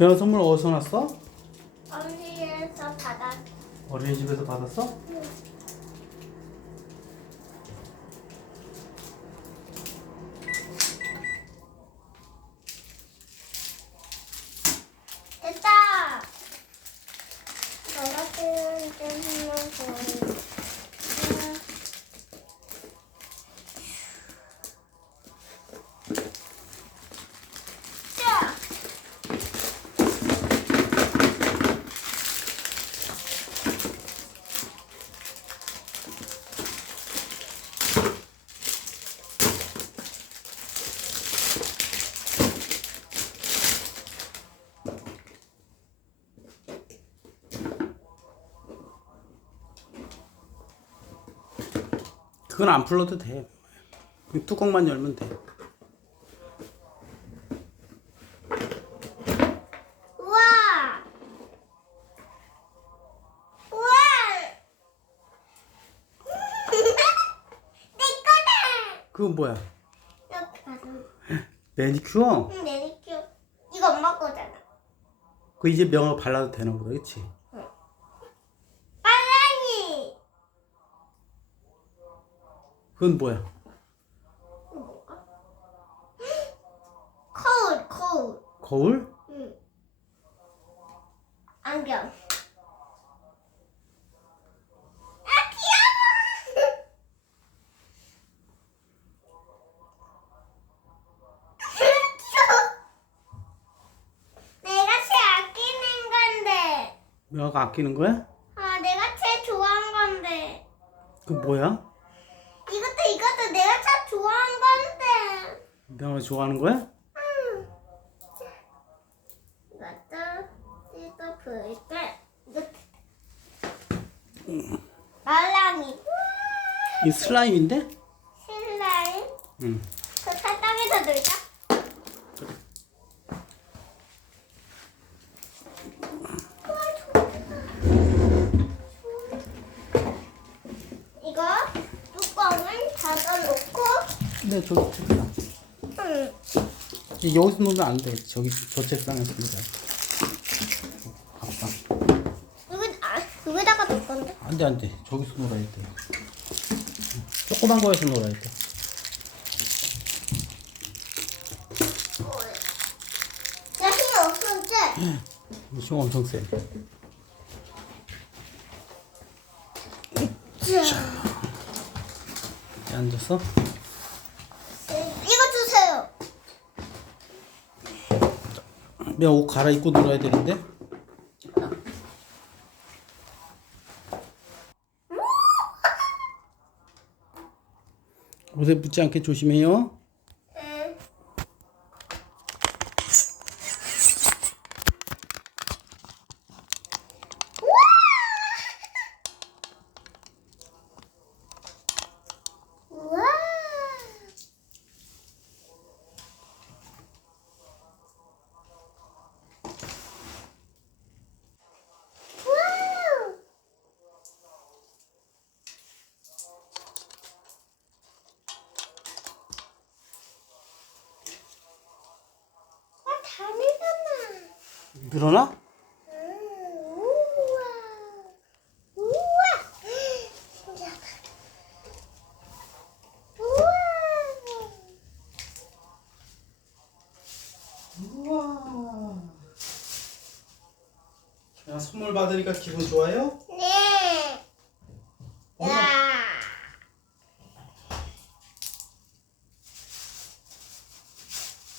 면 선물 어디서 났어? 언니에서 받았. 어린이집에서 받았어? 됐다. 너 같은 좀 자. 그건 안 풀러도 돼. 그 뚜껑만 열면 돼. 우와! 우와! 내 거다! 그건 뭐야? 이렇게 봐서. 매니큐어? 응, 내리켜. 이거 엄마 거잖아. 그 이제 명을 발라도 되나 보다, 그치? 빨랑이! 그건 뭐야? 거울, 거울. 거울? 응. 안경. 아, 귀여워! 귀여워. 내가 제일 아끼는 건데. 명아가 아끼는 거야? 아, 내가 제일 좋아하는 건데. 그 뭐야? 이것도 이것도 내가 제일 좋아하는 명아가 좋아하는 거야? 응. 이것도 볼게. 말랑이. 이 슬라임인데? 슬라임. 응. 그 사탕에서 놀자. 이거 뚜껑을 닫아놓고 근데 저기 책상. 응. 여기서 놓으면 안 돼. 저기 저 책상에서 놓자. 아빠. 이거 아 여기다가 놓을 건데. 안 돼, 안 돼. 저기서 놀아야 돼. 조그만 거에서 놀아야 돼. 야 힘이 없었지? 힘 엄청 세. 앉아서. 이거 주세요. 명옷 갈아입고 놀아야 되는데. 옷에 묻지 않게 조심해요. 응. 우와! 와우! 아, 다 내잖아. 늘어나? 음, 우와. 선물 받으니까 기분 좋아요? 네. 엄마. 야.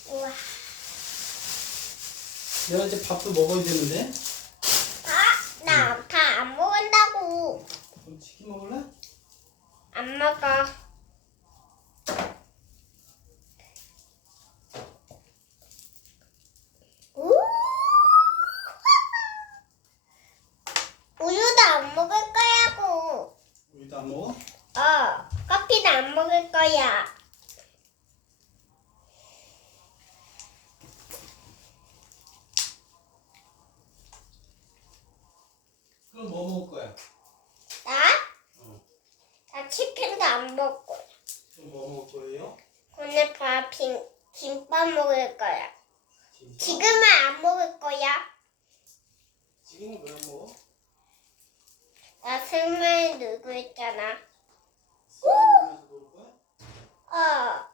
우와. 내가 이제 밥도 먹어야 되는데. 아, 나 다 안 먹는다고. 그럼 치킨 먹을래? 안 먹어. 우! 우유도 안 먹을 거야고. 우유도 안 먹어? 어, 커피도 안 먹을 거야. 그럼 뭐 먹을 거야? 나? 어. 나 치킨도 안 먹고. 그럼 뭐 먹을 거예요? 오늘 밥, 빈, 김밥 먹을 거야. 지금은 안 먹을 거야. 지금은 왜 안 먹어? 나 슬마일 누구 있잖아. 슬라임하면서 놀 거야? 어.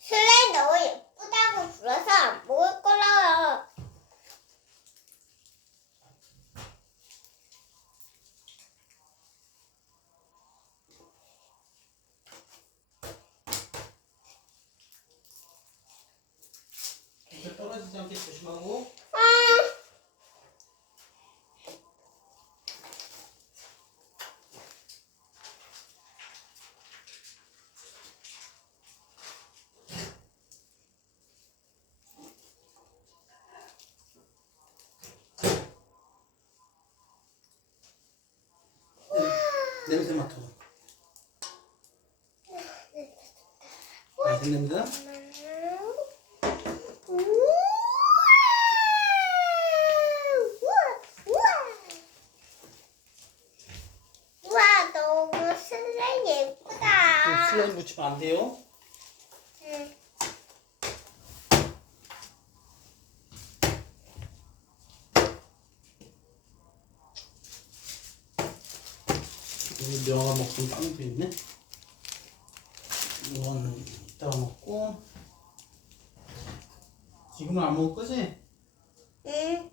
슬라임 너무 예쁘다고 불러서 안 먹을 거라. 이제 않게 조심하고. 아. 냄새 맡아. 맛있는 냄새? 우와 너무 슬라임 묻히면 안 돼요. 응. 여기 명아 먹던 빵도 있네. 이거는 이따가 먹고. 지금은 안 먹을 거지? 응.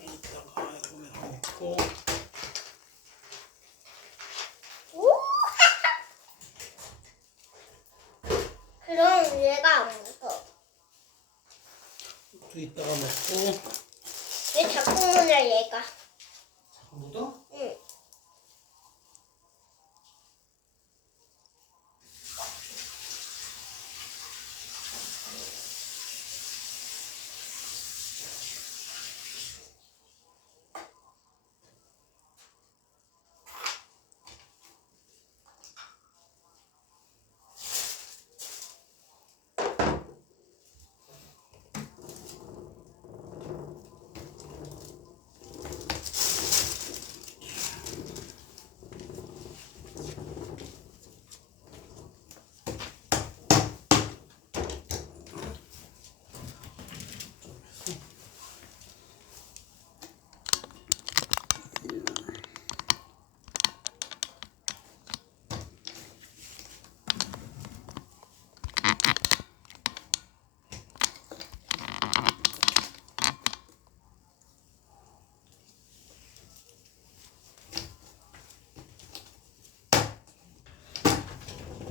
이따가 이거는 먹고. 그럼 얘가 안 무서워. 또 이따가 먹고. 왜 자꾸 물어 얘가? 묻어? 응.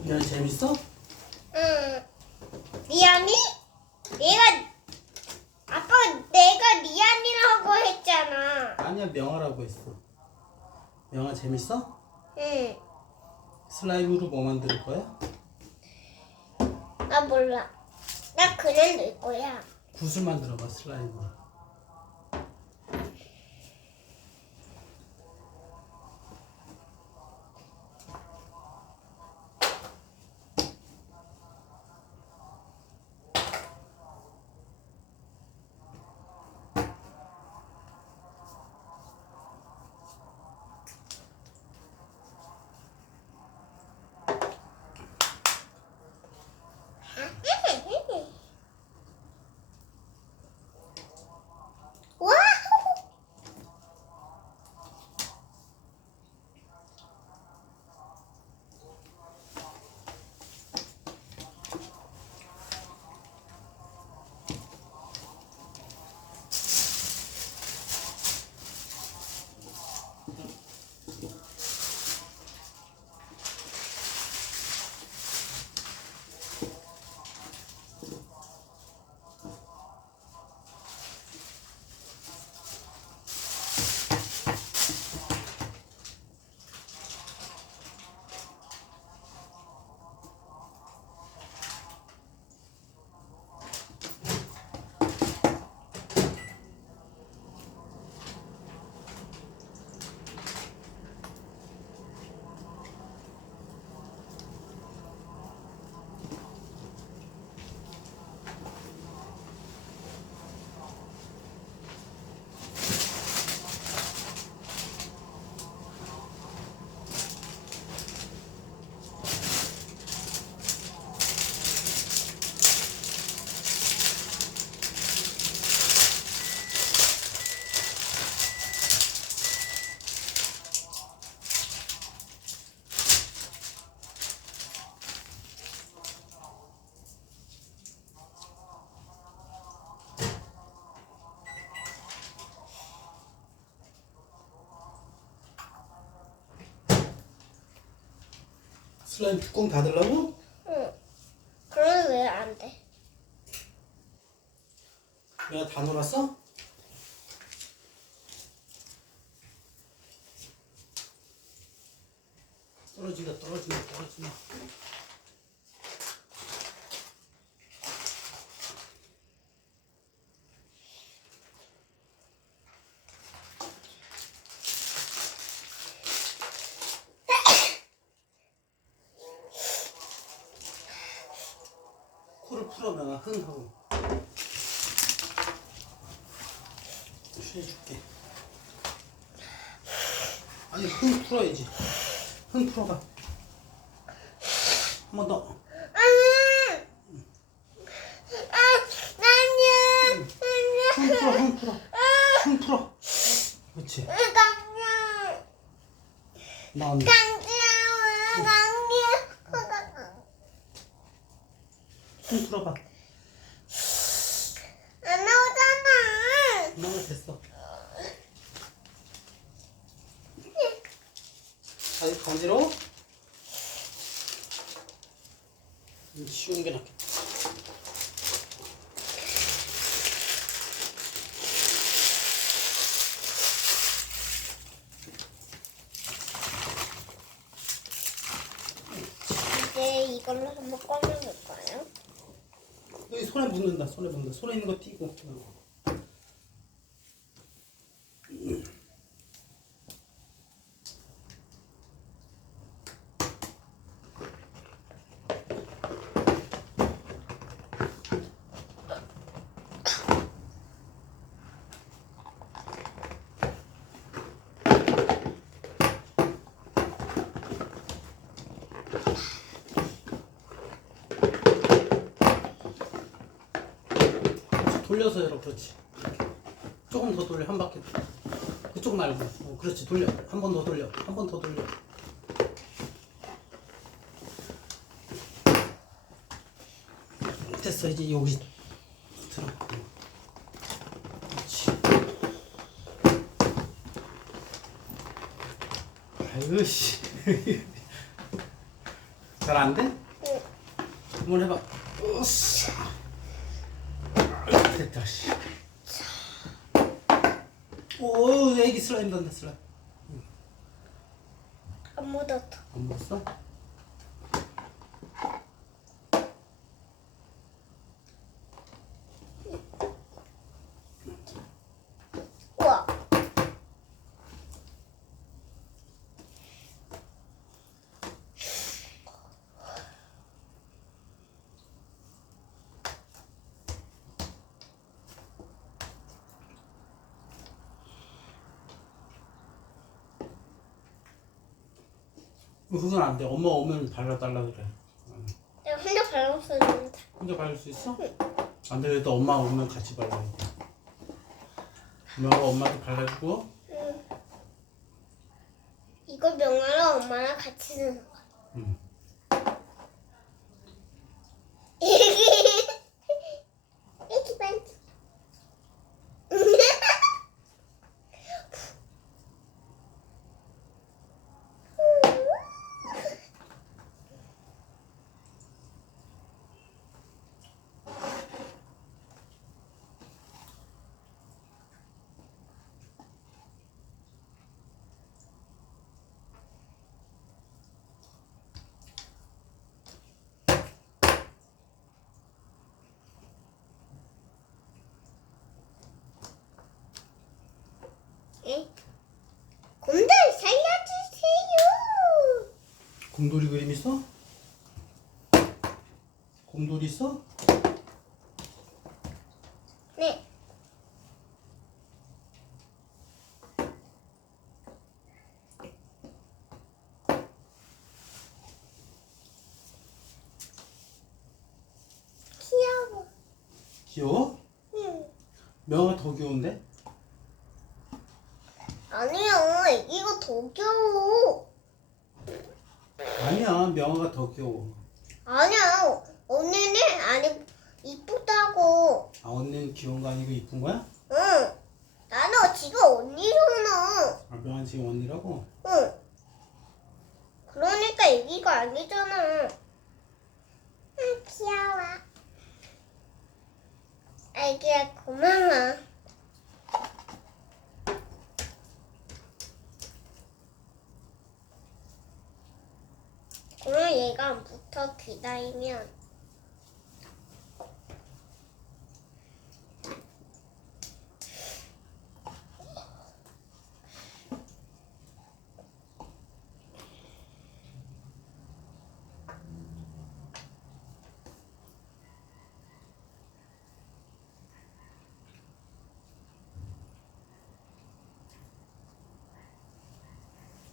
이런 재밌어? 응. 리안이? 내가 아빠 내가 리안이라고 했잖아. 아니야 명아라고 했어. 명아 재밌어? 응. 슬라임으로 뭐 만들 거야? 나 몰라. 나 그냥 넣을 거야. 굿을 만들어봐 슬라임으로. 슬라임 뚜껑 닫으려고? 응. 그러면 왜안 돼? 내가 다 놀았어? 떨어진다 떨어진다 떨어진다 코를 풀어놔 흥 하고 쉬어줄게. 아니 흥 풀어야지. 흥 풀어봐. 한 번 더. 흥 풀어, 흥 풀어. 흥 풀어. 그렇지. 나 언니. 흥 풀어봐. 안 나오잖아. 너무 됐어. 아직 간지러워? 음, 쉬운 게 낫겠다. 이제 이걸로 한번 꺼내볼까요? 여기 손에 묻는다. 손에 묻는다. 손에 있는 거 띄고. 돌려서 열어. 그렇지. 조금 더 돌려. 한 바퀴. 그쪽 말고. 어, 그렇지. 돌려. 한 번 더 돌려. 한 번 더 돌려. 됐어. 이제 여기 들어. 그렇지. 아유 씨. 잘 안 돼? 응. 한번 해봐. 으쌰. 됐다. 씨. 오, 애기 슬라임 단다 슬라임. 안 묻었어. 안 먹었어? 우와. 그건 안 돼. 엄마 오면 발라달라 그래. 내가 혼자 발랐었는데. 혼자 바를 수 있어? 안 돼. 그래도 엄마 오면 같이 발라야 돼. 엄마가 엄마도 발라주고. 응. 이거 명화랑 엄마랑 같이 쓰는 거야. 응. 애기 반지. 곰돌 살려주세요. 곰돌이 그림 있어? 곰돌이 있어? 네. 귀여워. 귀여워? 응. 명아 더 귀여운데? 아니야, 이거 더 귀여워. 아니야. 명아가 더 귀여워. 아니야, 언니는 아니 이쁘다고. 아 언니는 귀여운 거 아니고 이쁜 거야? 응. 나는 지금 언니잖아. 아 명아 지금 언니라고? 응. 그러니까 애기가 아니잖아. 응, 귀여워. 애기야, 고마워. 그럼 얘가 부터 기다리면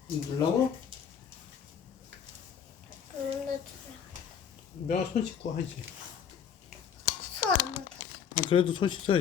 눌라고? 근데 내가 손 씻고 하지. 손안. 아, 그래도 손 씻어야지.